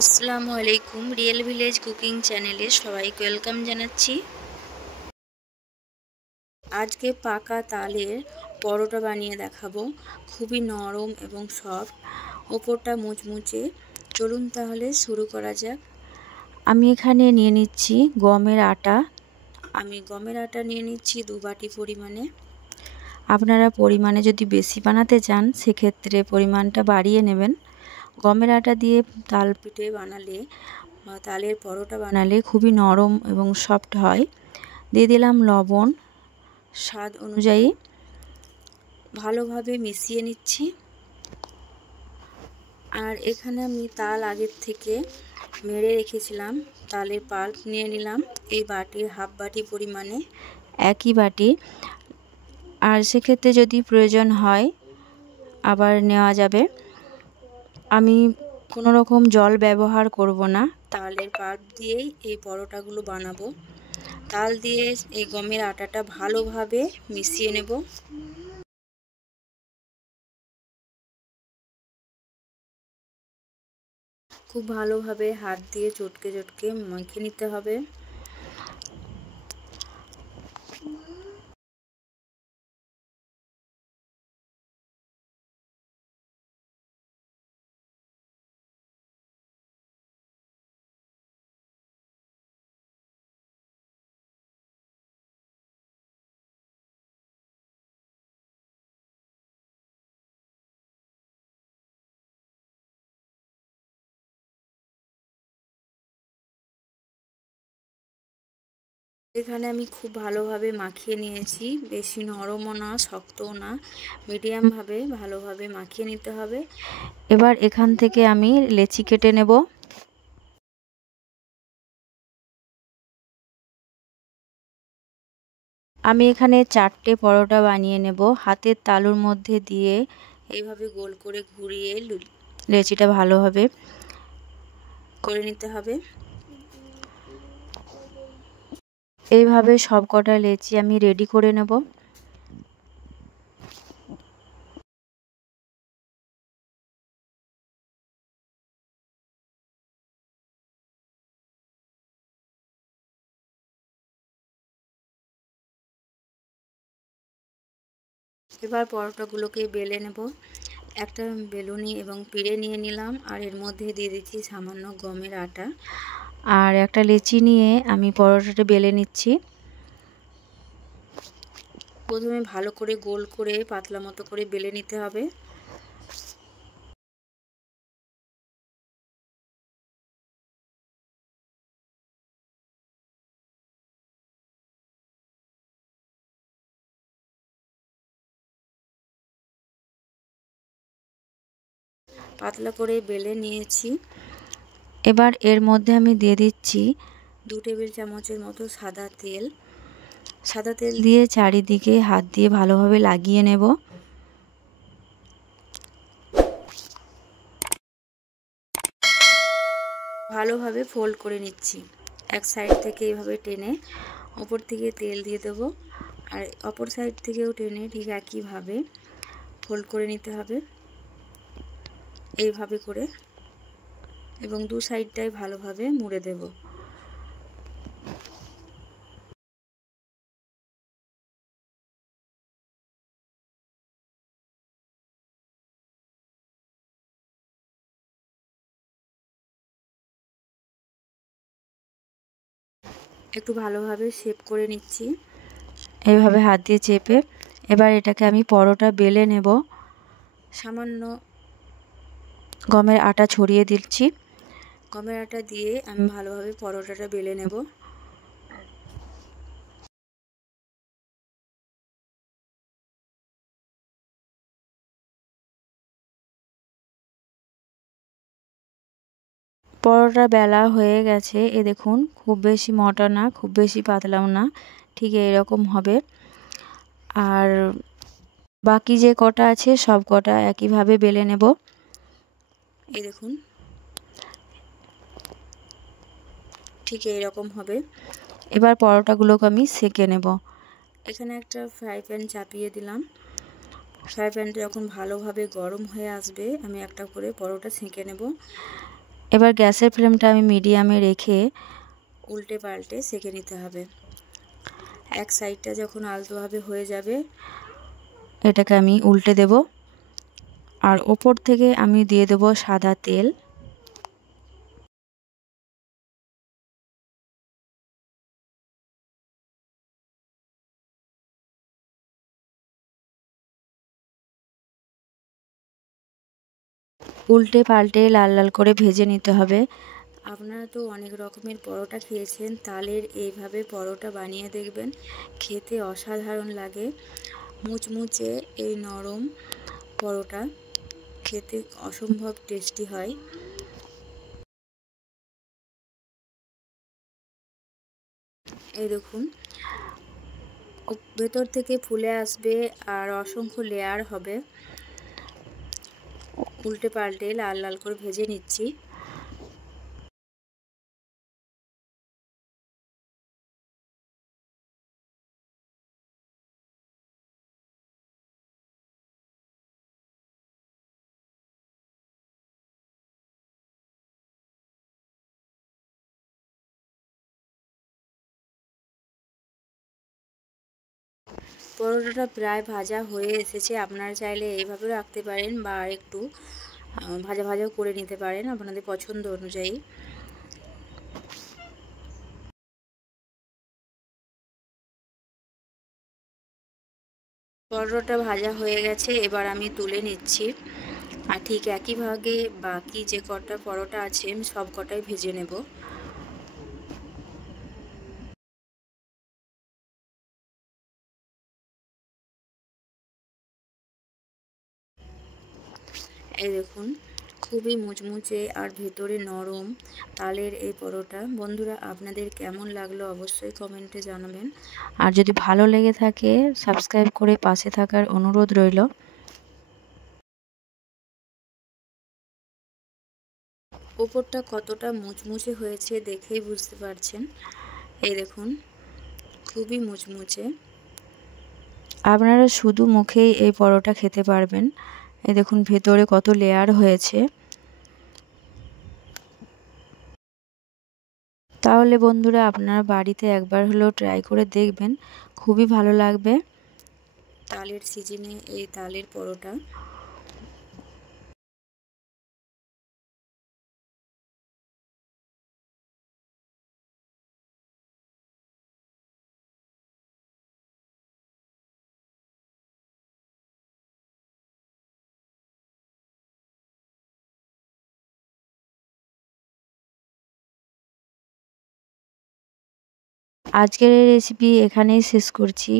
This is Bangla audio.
আসসালামু আলাইকুম। রিয়েল ভিলেজ কুকিং চ্যানেলে সবাইকে ওয়েলকাম জানাচ্ছি। আজকে পাকা তালের পরোটা বানিয়ে দেখাবো। খুবই নরম এবং সফট, ওপরটা মুচমুচে। চলুন তাহলে শুরু করা যাক। আমি এখানে নিয়ে নিচ্ছি গমের আটা। নিয়ে নিচ্ছি 2 বাটি পরিমাণে। আপনারা পরিমাণে যদি বেশি বানাতে চান সেক্ষেত্রে পরিমাণটা বাড়িয়ে নেবেন। গমের আটা দিয়ে তাল পিঠে বানালে বা তালের পরোটা বানালে খুবই নরম এবং সফট হয়। দিয়ে দিলাম লবণ স্বাদ অনুযায়ী। ভালোভাবে মিশিয়ে নিচ্ছি। আর এখানে আমি তাল আগের থেকে মেরে রেখেছিলাম, তালের পাল্প নিয়ে নিলাম এই বাটির হাফ বাটি পরিমাণে, একই বাটি। আর সেক্ষেত্রে যদি প্রয়োজন হয় আবার নেওয়া যাবে। আমি কোনো রকম জল ব্যবহার করব না, তালের পাল্প দিয়েই এই পরোটাগুলো বানাবো। তাল দিয়ে এই গমের আটাটা ভালোভাবে মিশিয়ে নেব। খুব ভালোভাবে হাত দিয়ে চটকে চটকে মেখে নিতে হবে। এখানে আমি খুব ভালোভাবে মাখিয়ে নিয়েছি, বেশি নরমও না শক্তও না, মিডিয়ামভাবে ভালোভাবে মাখিয়ে নিতে হবে। এবার এখান থেকে আমি লেচি কেটে নেব। আমি এখানে 4টে পরোটা বানিয়ে নেব। হাতের তালুর মধ্যে দিয়ে এইভাবে গোল করে ঘুরিয়ে লেচিটা ভালোভাবে করে নিতে হবে। এইভাবে সব কটা লেচি আমি রেডি করে নেব। এবার পরোটাগুলোকে বেলে নেব। একটা বেলুনি এবং পিড়ে নিয়ে নিলাম, আর এর মধ্যে দিয়ে দিচ্ছি সামান্য গমের আটা। আর একটা লেচি নিয়ে আমি পরোটাটা বেলে নিচ্ছি। প্রথমে ভালো করে গোল করে পাতলা মতো করে বেলে নিতে হবে। পাতলা করে বেলে নিয়েছি। এবার এর মধ্যে আমি দিয়ে দিচ্ছি 2 টেবিল চামচের মতো সাদা তেল। সাদা তেল দিয়ে চারিদিকে হাত দিয়ে ভালোভাবে লাগিয়ে নেব। ভালোভাবে ফোল্ড করে নিচ্ছি। এক সাইড থেকে এইভাবে টেনে ওপর থেকে তেল দিয়ে দেবো, আর অপর সাইড থেকেও টেনে ঠিক একইভাবে ফোল্ড করে নিতে হবে এইভাবে করে, এবং 2 সাইডটাই ভালোভাবে মুড়ে দেব। একটু ভালোভাবে শেপ করে নিচ্ছি এইভাবে হাত দিয়ে চেপে। এবার এটাকে আমি পরোটা বেলে নেব। সামান্য গমের আটা ছড়িয়ে দিচ্ছি। গমের আটা দিয়ে আমি ভালোভাবে পরোটাটা বেলে নেব। পরোটা বেলা হয়ে গেছে। এ দেখুন, খুব বেশি মোটা না, খুব বেশি পাতলাও না, ঠিক এরকম হবে। আর বাকি যে কটা আছে সব কটা একইভাবে বেলে নেব। এই দেখুন, ঠিক এইরকম হবে। এবার পরোটাগুলোকে আমি সেঁকে নেব। এখানে একটা ফ্রাই প্যান চাপিয়ে দিলাম। ফ্রাই প্যানটা যখন ভালোভাবে গরম হয়ে আসবে আমি একটা করে পরোটা সেঁকে নেব। এবার গ্যাসের ফ্লেমটা আমি মিডিয়ামে রেখে উল্টে পাল্টে সেঁকে নিতে হবে। এক সাইডটা যখন আলতোভাবে হয়ে যাবে এটাকে আমি উল্টে দেব, আর ওপর থেকে আমি দিয়ে দেব সাদা তেল। উল্টে পাল্টে লাল লাল করে ভেজে নিতে হবে। আপনারা তো অনেক রকমের পরোটা খেয়েছেন, তালের এইভাবে পরোটা বানিয়ে দেখবেন, খেতে অসাধারণ লাগে। মুচমুচে এই নরম পরোটা খেতে অসম্ভব টেস্টি হয়। এই দেখুন ভেতর থেকে ফুলে আসবে আর অসংখ্য লেয়ার হবে। উল্টে পাল্টে লাল লাল করে ভেজে নিচ্ছি। পরোটাটা প্রায় ভাজা হয়ে এসেছে। আপনারা চাইলে এইভাবেও রাখতে পারেন বা একটু ভাজা ভাজাও করে নিতে পারেন আপনাদের পছন্দ অনুযায়ী। পরোটা ভাজা হয়ে গেছে, এবার আমি তুলে নিচ্ছি। আর ঠিক একই ভাগে বাকি যে কটা পরোটা আছে আমি সব কটাই ভেজে নেব। এই দেখুন খুবই মুচমুচে আর ভেতরে নরম তালের এই পরোটা। বন্ধুরা আপনাদের কেমন লাগলো অবশ্যই কমেন্টে জানাবেন, আর যদি ভালো লেগে থাকে সাবস্ক্রাইব করে পাশে থাকার অনুরোধ রইল। ওপরটা কতটা মুচমুচে হয়েছে দেখেই বুঝতে পারছেন। এই দেখুন খুবই মুচমুচে। আপনারা শুধু মুখেই এই পরোটা খেতে পারবেন। এই দেখুন ভেতরে কত লেয়ার হয়েছে। তাহলে বন্ধুরা আপনারা বাড়িতে একবার হলেও ট্রাই করে দেখবেন, খুবই ভালো লাগবে। তালের সিজনে এই তালের পরোটা। আজকের এই রেসিপি এখানেই শেষ করছি।